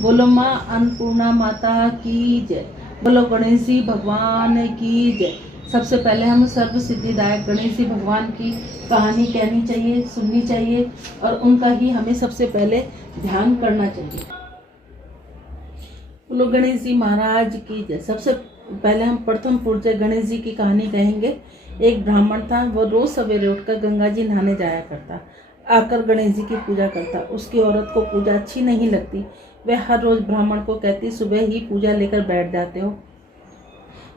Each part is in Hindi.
बोलो माँ अन्नपूर्णा माता की जय। बोलो गणेश जी भगवान की जय। सबसे पहले हम सर्व सिद्धिदायक गणेश जी भगवान की कहानी कहनी चाहिए, सुननी चाहिए और उनका ही हमें सबसे पहले ध्यान करना चाहिए। बोलो गणेश जी महाराज की जय। सबसे पहले हम प्रथम पूज्य गणेश जी की कहानी कहेंगे। एक ब्राह्मण था, वो रोज सवेरे उठकर गंगा जी नहाने जाया करता, आकर गणेश जी की पूजा करता। उसकी औरत को पूजा अच्छी नहीं लगती। वह हर रोज ब्राह्मण को कहती, सुबह ही पूजा लेकर बैठ जाते हो,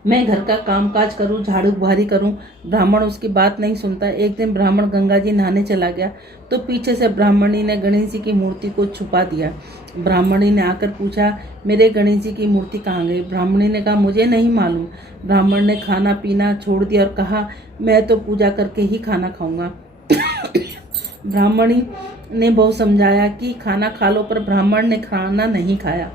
मैं घर का कामकाज करूं, झाड़ू बुहारी करूं। ब्राह्मण उसकी बात नहीं सुनता। एक दिन ब्राह्मण गंगा जी नहाने चला गया तो पीछे से ब्राह्मणी ने गणेश जी की मूर्ति को छुपा दिया। ब्राह्मणी ने आकर पूछा, मेरे गणेश जी की मूर्ति कहाँ गई? ब्राह्मणी ने कहा, मुझे नहीं मालूम। ब्राह्मण ने खाना पीना छोड़ दिया और कहा, मैं तो पूजा करके ही खाना खाऊंगा। ब्राह्मणी ने बहुत समझाया कि खाना खा लो, पर ब्राह्मण ने खाना नहीं खाया,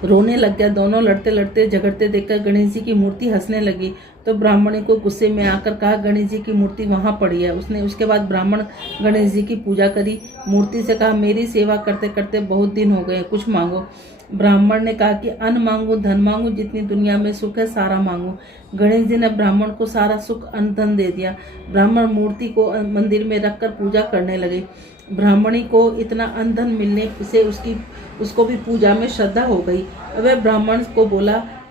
रोने लग गया। दोनों लड़ते लड़ते झगड़ते देखकर गणेश जी की मूर्ति हंसने लगी तो ब्राह्मणी को गुस्से में आकर कहा, गणेश जी की मूर्ति वहां पड़ी है। उसके बाद ब्राह्मण गणेश जी की पूजा करी। मूर्ति से कहा, मेरी सेवा करते करते बहुत दिन हो गए, कुछ मांगो। ब्राह्मण ने कहा कि अन्न मांगू, धन मांगू, जितनी दुनिया में सुख है सारा मांगू। गणेश जी ने ब्राह्मण को सारा सुख अन्न धन दे दिया। ब्राह्मण मूर्ति को मंदिर में रखकर पूजा करने लगे। ब्राह्मणी को इतना अन्न धन मिलने से उसको भी पूजा में श्रद्धा हो गई। वह ब्राह्मण को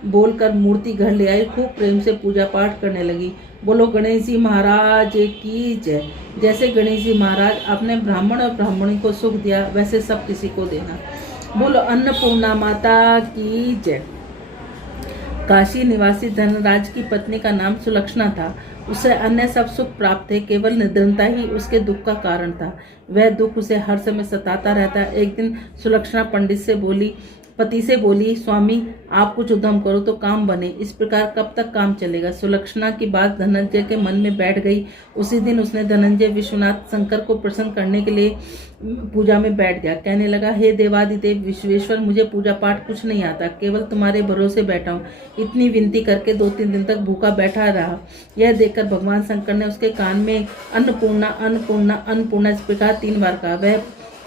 बोलकर मूर्ति घर ले आई, खूब प्रेम से पूजा पाठ करने लगी। बोलो गणेश जी महाराज की जय। जैसे गणेश जी महाराज आपने ब्राह्मण और ब्राह्मणी को सुख दिया, वैसे सब किसी को देना। बोलो अन्नपूर्णा माता की जय। काशी निवासी धनराज की पत्नी का नाम सुलक्षणा था। उसे अन्य सब सुख प्राप्त थे, केवल निधनता ही उसके दुख का कारण था। वह दुख उसे हर समय सताता रहता। एक दिन सुलक्षणा पति से बोली, स्वामी आप कुछ उद्यम करो तो काम बने, इस प्रकार कब तक काम चलेगा? सुलक्षणा की बात धनंजय के मन में बैठ गई। उसी दिन उसने धनंजय विश्वनाथ शंकर को प्रसन्न करने के लिए पूजा में बैठ गया। कहने लगा, हे देवादिदेव विश्वेश्वर, मुझे पूजा पाठ कुछ नहीं आता, केवल तुम्हारे भरोसे बैठा हूँ। इतनी विनती करके 2-3 दिन तक भूखा बैठा रहा। यह देखकर भगवान शंकर ने उसके कान में अन्नपूर्णा अन्नपूर्णा अन्नपूर्णा इस प्रकार 3 बार कहा। वह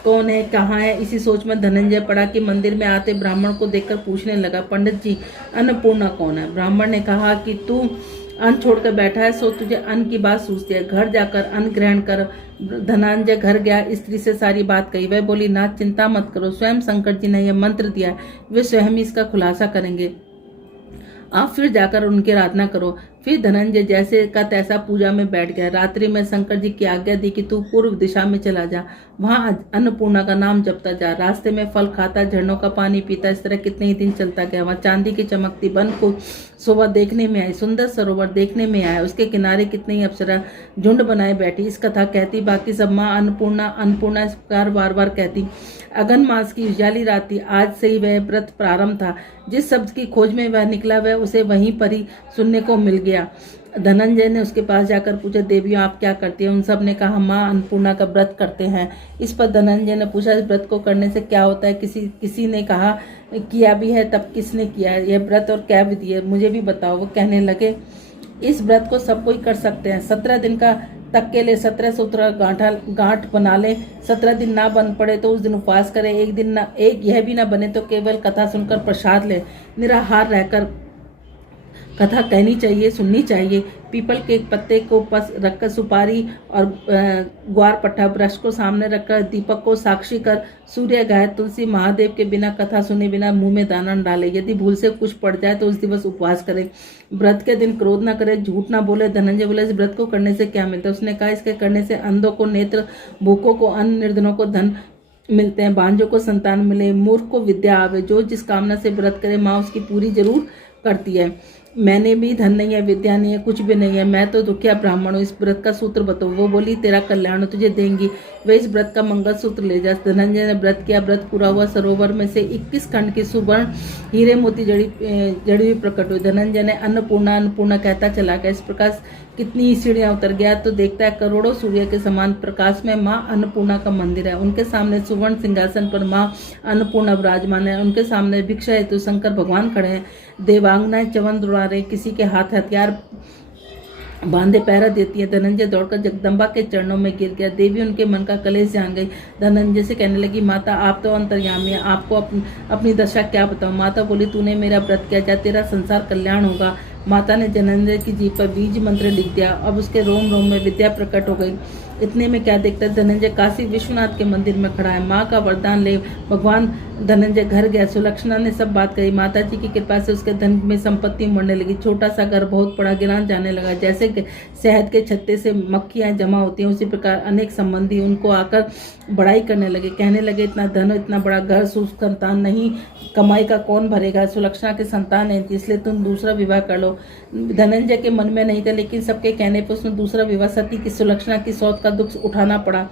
कौन है, कहाँ है, इसी सोच में धनंजय पड़ा कि मंदिर में आते ब्राह्मण को देखकर पूछने लगा, पंडित जी अन्नपूर्णा कौन है? ब्राह्मण ने कहा कि तू अन्न छोड़कर बैठा है, सो तुझे अन्न की बात सूझती है, घर जाकर अन्न ग्रहण कर। धनंजय घर गया, स्त्री से सारी बात कही। वह बोली, नाथ चिंता मत करो, स्वयं शंकर जी ने यह मंत्र दिया, वे स्वयं ही इसका खुलासा करेंगे, आप फिर जाकर उनकी आराधना करो। फिर धनंजय जैसे का तैसा पूजा में बैठ गया। रात्रि में शंकर जी की आज्ञा दी कि तू पूर्व दिशा में चला जा, वहां अन्नपूर्णा का नाम जपता जा, रास्ते में फल खाता, झरनों का पानी पीता। इस तरह कितने ही दिन चलता गया। वहां चांदी की चमकती वन को शोभा देखने में आई, सुंदर सरोवर देखने में आया, उसके किनारे कितनी ही अप्सरा झुंड बनाए बैठी। इस कथा कहती, बाकी सब माँ अन्नपूर्णा अन्नपूर्णा इस प्रकार बार बार कहती। अगन मास की उजाली रात थी। आज से ही वह व्रत प्रारंभ था। जिस शब्द की खोज में वह निकला, वह उसे वहीं पर ही सुनने को मिल गया। धनंजय ने उसके पास जाकर पूछा, देवियों आप क्या करती हैं? उन सब ने कहा, माँ अन्नपूर्णा का व्रत करते हैं। इस पर धनंजय ने पूछा, इस व्रत को करने से क्या होता है? किसी ने कहा, किया भी है, तब किसने किया है? यह व्रत और क्या विधि है, मुझे भी बताओ। वो कहने लगे, इस व्रत को सब कोई कर सकते हैं। 17 दिन का तक के लिए 17 सूत्र गांठ बना ले। 17 दिन ना बन पड़े तो उस दिन उपवास करे। एक यह भी ना बने तो केवल कथा सुनकर प्रसाद ले। निराहार रहकर कथा कहनी चाहिए, सुननी चाहिए। पीपल के पत्ते को रखकर सुपारी और ग्वार पट्टा ब्रश को सामने रखकर दीपक को साक्षी कर सूर्य गाय तुलसी महादेव के बिना कथा सुने बिना मुंह में दाना न डाले। यदि भूल से कुछ पड़ जाए तो उस दिवस उपवास करे। व्रत के दिन क्रोध न करे, झूठ न बोले। धनंजय बोले, इस व्रत को करने से क्या मिलता है? उसने कहा, इसके करने से अंधों को नेत्र, भूखों को अन्न, निर्धनों को धन मिलते हैं, बांझों को संतान मिले, मूर्ख को विद्या आवे। जो जिस कामना से व्रत करे, माँ उसकी पूरी जरूर करती है। मैंने भी धन नहीं है, विद्या नहीं है, कुछ भी नहीं है, मैं तो दुखिया ब्राह्मण हूँ, इस व्रत का सूत्र बताओ। वो बोली, तेरा कल्याण तुझे देंगी, वे इस व्रत का मंगल सूत्र ले जा। धनंजय ने व्रत किया। व्रत पूरा हुआ। सरोवर में से 21 खंड की सुवर्ण हीरे मोती जड़ी हुई प्रकट हुई। धनंजय ने अन्नपूर्णा अन्नपूर्णा कहता चला गया। इस प्रकार कितनी ही सीढ़ियां उतर गया तो देखता है करोड़ों सूर्य के समान प्रकाश में माँ अन्नपूर्णा का मंदिर है। उनके सामने सुवर्ण सिंहासन पर माँ अन्नपूर्णा विराजमान है। उनके सामने भिक्षा हेतु शंकर भगवान खड़े हैं। देवांगनाएं च्यवन दुड़ा रहे, किसी के हाथ हथियार बांधे पहरा देती है। धनंजय दौड़कर जगदम्बा के चरणों में गिर गया। देवी उनके मन का कलेश जान गई। धनंजय से कहने लगी, माता आप तो अंतर्यामी है, आपको अपनी दशा क्या बताऊं। माता बोली, तूने मेरा व्रत किया, जा तेरा संसार कल्याण होगा। माता ने धनंजय की जीभ पर बीज मंत्र लिख दिया। अब उसके रोम रोम में विद्या प्रकट हो गई। इतने में क्या देखता है, धनंजय काशी विश्वनाथ के मंदिर में खड़ा है। माँ का वरदान ले भगवान धनंजय घर गया। सुलक्षणा ने सब बात कही। माता जी की कृपा से उसके धन में संपत्ति बढ़ने लगी। छोटा सा घर बहुत बड़ा गिरान जाने लगा। जैसे शहद के छत्ते से मक्खियां जमा होती हैं, उसी प्रकार अनेक संबंधी उनको आकर बड़ाई करने लगे। कहने लगे, इतना धन, इतना बड़ा घर, सुख संतान नहीं, कमाई का कौन भरेगा। सुलक्षणा के संतान नहीं थी, इसलिए तुम दूसरा विवाह कर लो। धनंजय के मन में नहीं था, लेकिन सबके कहने पर उसने दूसरा विवाह सती की सुलक्षणा की सौत का दुख उठाना पड़ा।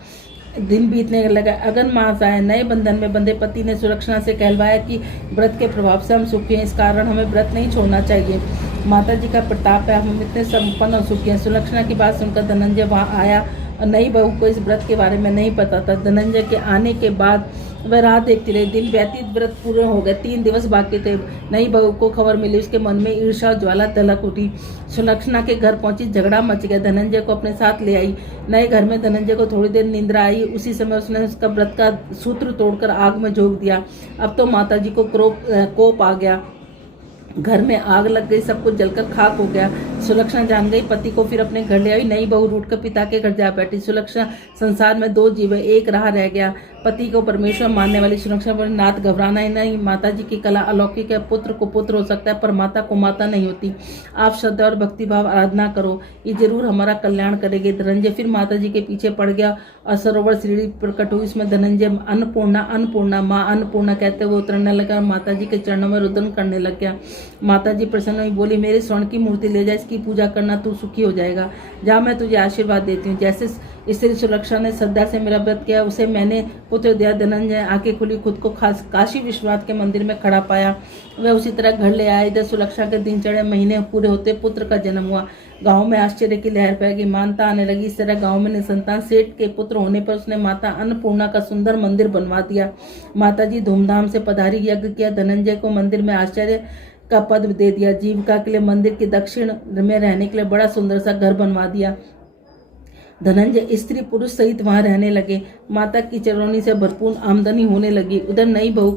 दिन बीतने लगा। अगन मास आए। नए बंधन में बंधे पति ने सुलक्षणा से कहलवाया कि व्रत के प्रभाव से हम सुखी हैं, इस कारण हमें व्रत नहीं छोड़ना चाहिए। माता जी का प्रताप है, हम इतने संपन्न और सुखी हैं। सुलक्षणा की बात सुनकर धनंजय वहां आया और नई बहू को इस व्रत के बारे में नहीं पता था। धनंजय के आने के बाद वह राह देखती रही। दिन व्यतीत, व्रत पूरे हो गए। 3 दिवस बाकी थे। नई बहू को खबर मिली। उसके मन में ईर्ष्या ज्वाला दलक उठी। सुलक्षणा के घर पहुंची, झगड़ा मच गया। धनंजय को अपने साथ ले आई। नए घर में धनंजय को थोड़ी देर निंद्रा आई। उसी समय उसने उसका व्रत का सूत्र तोड़कर आग में झोंक दिया। अब तो माता जी को कोप आ गया। घर में आग लग गई, सब कुछ जलकर खाक हो गया। सुलक्षणा जान गई, पति को फिर अपने घर ले आई। नई बहू रूठकर पिता के घर जा बैठी। सुलक्षणा, संसार में 2 जीव है, एक राह रह गया। पति को परमेश्वर मानने वाली सुलक्षणा बोली, नाथ घबराना ही नहीं, माता जी की कला अलौकिक है। पुत्र को पुत्र हो सकता है, पर माता को माता नहीं होती। आप श्रद्धा और भक्तिभाव आराधना करो, ये जरूर हमारा कल्याण करेगी। धनंजय फिर माता जी के पीछे पड़ गया और सरोवर सीढ़ी प्रकट हुई। इसमें धनंजय अन्नपूर्णा अन्नपूर्णा माँ अन्नपूर्णा कहते हुए उतरने लगा और माता जी के चरणों में रुदन करने लग गया। माता जी प्रसन्न हुई, बोली, मेरी स्वर्ण की मूर्ति ले जा, इसकी पूजा करना, तू सुखी हो जाएगा। जा, मैं तुझे आशीर्वाद देती हूँ। जैसे स्त्री सुलक्षणा ने श्रद्धा से मेरा व्रत किया, उसे मैंने पुत्र दिया। धनंजय आंखें खुली, खुद को काशी विश्वनाथ के मंदिर में खड़ा पाया। वह उसी तरह घर ले आया। इधर सुलक्षणा के दिन चढ़े, महीने पूरे होते पुत्र का जन्म हुआ। गांव में आश्चर्य की लहर फैल गई, मानता आने लगी। इस तरह गांव में निसंतान सेठ के पुत्र होने पर उसने माता अन्नपूर्णा का सुंदर मंदिर बनवा दिया। माता जी धूमधाम से पधारी, यज्ञ किया। धनंजय को मंदिर में आश्चर्य का पद दे दिया। जीविका के लिए मंदिर के दक्षिण में रहने के लिए बड़ा सुंदर सा घर बनवा दिया। धनंजय स्त्री पुरुष सहित वहां रहने लगे। माता की चरौनी से भरपूर आमदनी होने लगी। उधर नई बहू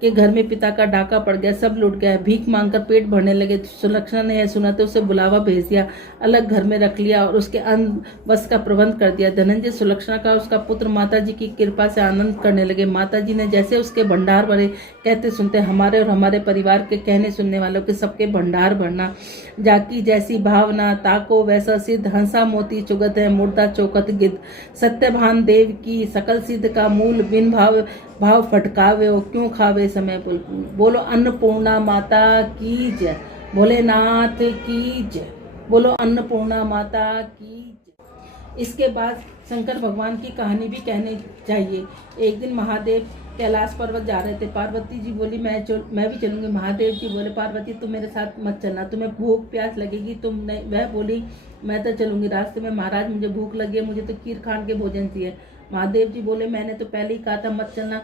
के घर में पिता का डाका पड़ गया, सब लुट गया। भीख मांगकर पेट भरने लगे। सुलक्षणा ने यह सुना तो उसे बुलावा भेज दिया, अलग घर में रख लिया और उसके अन्न वस्त्र का प्रबंध कर दिया। धनंजय, सुलक्षणा का उसका पुत्र माता जी की कृपा से आनंद करने लगे। माता जी ने जैसे उसके भंडार भरे, कहते सुनते हमारे और हमारे परिवार के कहने सुनने वालों के सबके भंडार भरना। जाकी जैसी भावना ताको वैसा सिद्ध, हंसा मोती चुगत है मुर्दा चौकत गिद्ध। सत्यभान देव की सकल सिद्ध का मूल, बिन भाव फटकावे हो क्यों खावे समय बुलबुल। बोलो अन्नपूर्णा माता की जय, भोलेनाथ की जय, बोलो अन्नपूर्णा माता की जय। इसके बाद शंकर भगवान की कहानी भी कहनी चाहिए। एक दिन महादेव कैलाश पर्वत जा रहे थे। पार्वती जी बोली, मैं भी चलूंगी। महादेव जी बोले, पार्वती तुम मेरे साथ मत चलना, तुम्हें भूख प्यास लगेगी, तुम नहीं। वह बोली, मैं तो चलूंगी। रास्ते में, महाराज मुझे भूख लगी है, मुझे तो खीर खान के भोजन चाहिए। महादेव जी बोले, मैंने तो पहले ही कहा था मत चलना।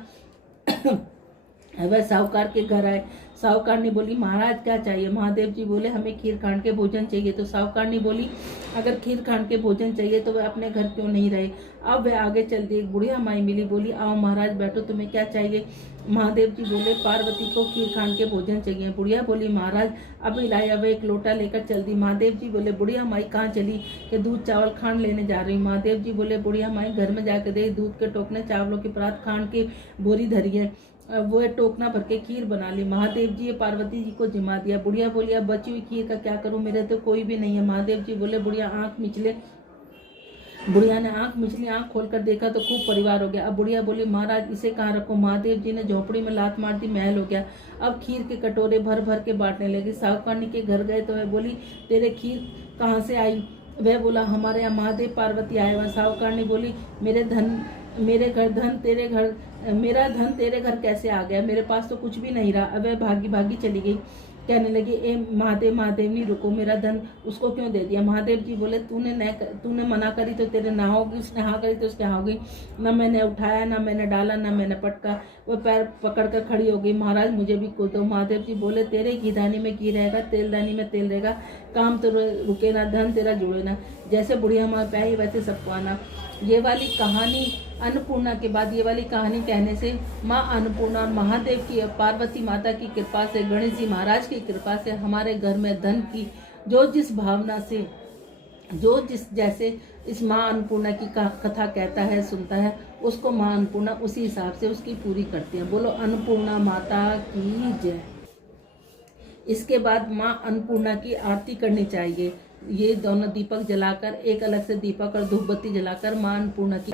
वह साहूकार के घर आए। साहूकारनी बोली, महाराज क्या चाहिए। महादेव जी बोले, हमें खीर खान के भोजन चाहिए। तो साहूकारनी बोली, अगर खीर खान के भोजन चाहिए तो वह अपने घर क्यों नहीं रहे। अब वह आगे चल दी। एक बुढ़िया माई मिली, बोली, आओ महाराज बैठो, तुम्हें क्या चाहिए। महादेव जी बोले, पार्वती को खीर खान के भोजन चाहिए। बुढ़िया बोली, महाराज अभी लाया। वह एक लोटा लेकर चल दी। महादेव जी बोले, बुढ़िया माई कहाँ चली। कि दूध चावल खांड लेने जा रही हूँ। महादेव जी बोले, बुढ़िया माई घर में जाकर दे, दूध के टोकने चावलों के परात खांड की बोरी धरी है, वो टोकना भर के खीर बना ली। महादेव जी पार्वती जी को जिमा दिया। बुढ़िया बोली, अब बची हुई खीर का क्या करूं, मेरे तो कोई भी नहीं है। महादेव जी बोले, बुढ़िया आंख मिचले। बुढ़िया ने आंख मिचली, आंख खोलकर देखा तो खूब परिवार हो गया। अब बुढ़िया बोली, महाराज इसे कहाँ रखो। महादेव जी ने झोपड़ी में लात मार दी, महल हो गया। अब खीर के कटोरे भर भर के बांटने लगे। साहूकारनी के घर गए तो वह बोली, तेरे खीर कहाँ से आई। वह बोला, हमारे यहाँ महादेव पार्वती आए हुए। साहूकारनी बोली, मेरा धन तेरे घर कैसे आ गया, मेरे पास तो कुछ भी नहीं रहा। अब वह भागी भागी चली गई। कहने लगी, ए महादेव महादेवनी रुको, मेरा धन उसको क्यों दे दिया। महादेव जी बोले, तूने मना करी तो तेरे ना होगी, उसने हाँ करी तो उसके हाँ होगी। ना मैंने उठाया, ना मैंने डाला, ना मैंने पटका, वो पैर पकड़ कर खड़ी हो गई। महाराज मुझे भी कूद दो। महादेव जी बोले, तेरे घीदानी में घी रहेगा, तेलदानी में तेल रहेगा, काम तो रुके ना, धन तेरा जुड़े ना। जैसे बुढ़िया माँ पे आई वैसे सबको आना। ये वाली कहानी अन्नपूर्णा के बाद ये वाली कहानी कहने से माँ अन्नपूर्णा और महादेव की, पार्वती माता की कृपा से, गणेश जी महाराज की कृपा से हमारे घर में धन की जो जिस भावना से, जो जिस जैसे इस माँ अन्नपूर्णा की कथा कहता है, सुनता है, उसको माँ अन्नपूर्णा उसी हिसाब से उसकी पूरी करती है। बोलो अन्नपूर्णा माता की जय। इसके बाद माँ अन्नपूर्णा की आरती करनी चाहिए। ये दोनों दीपक जलाकर, एक अलग से दीपक और धूप बत्ती जलाकर माँ अन्नपूर्णा की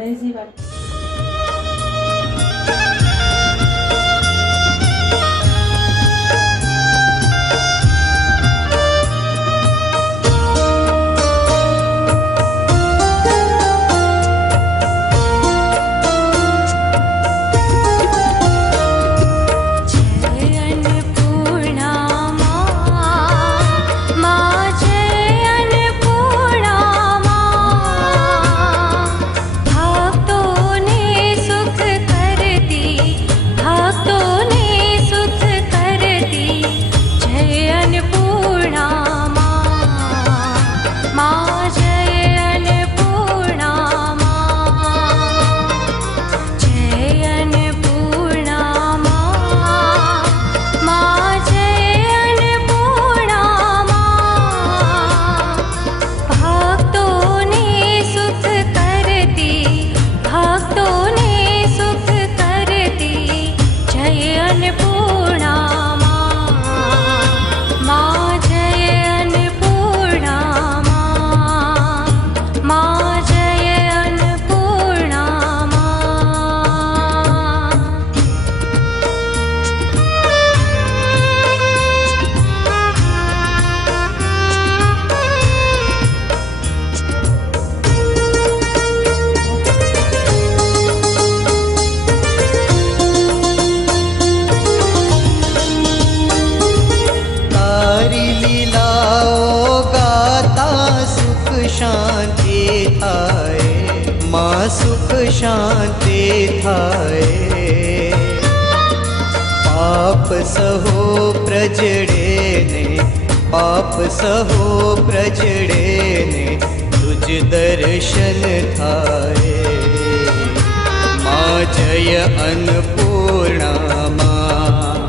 शांति थाए, माँ सुख शांति थाए। पाप सहो प्रजड़े ने, पाप सहो प्रजड़े ने, तुझ दर्शन थाए। माँ जय अन्नपूर्णा माँ,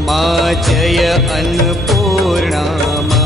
माँ जय अन्नपूर्णा माँ।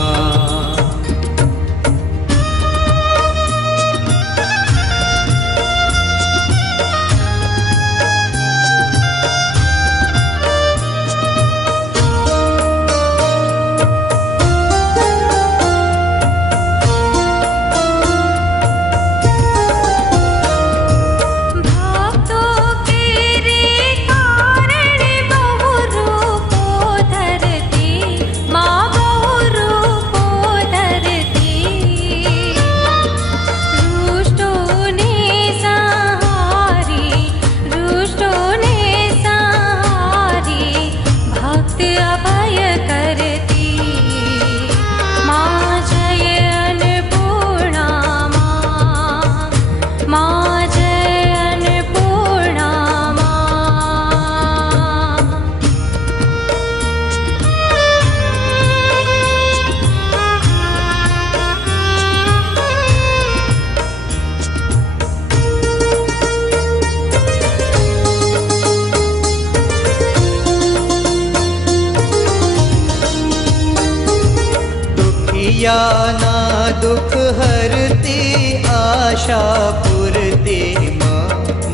ना दुख हरती आशा पुरती माँ,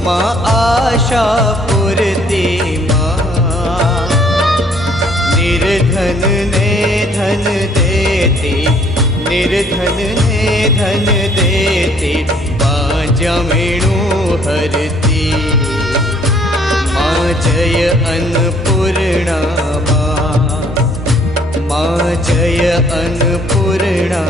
माँ आशा पुरती माँ। निर्धन ने धन देती, निर्धन ने धन देती, बांझा मेणु हरती। माँ जय अन्नपूर्णा माँ, माँ जय अन्नपूर्णा।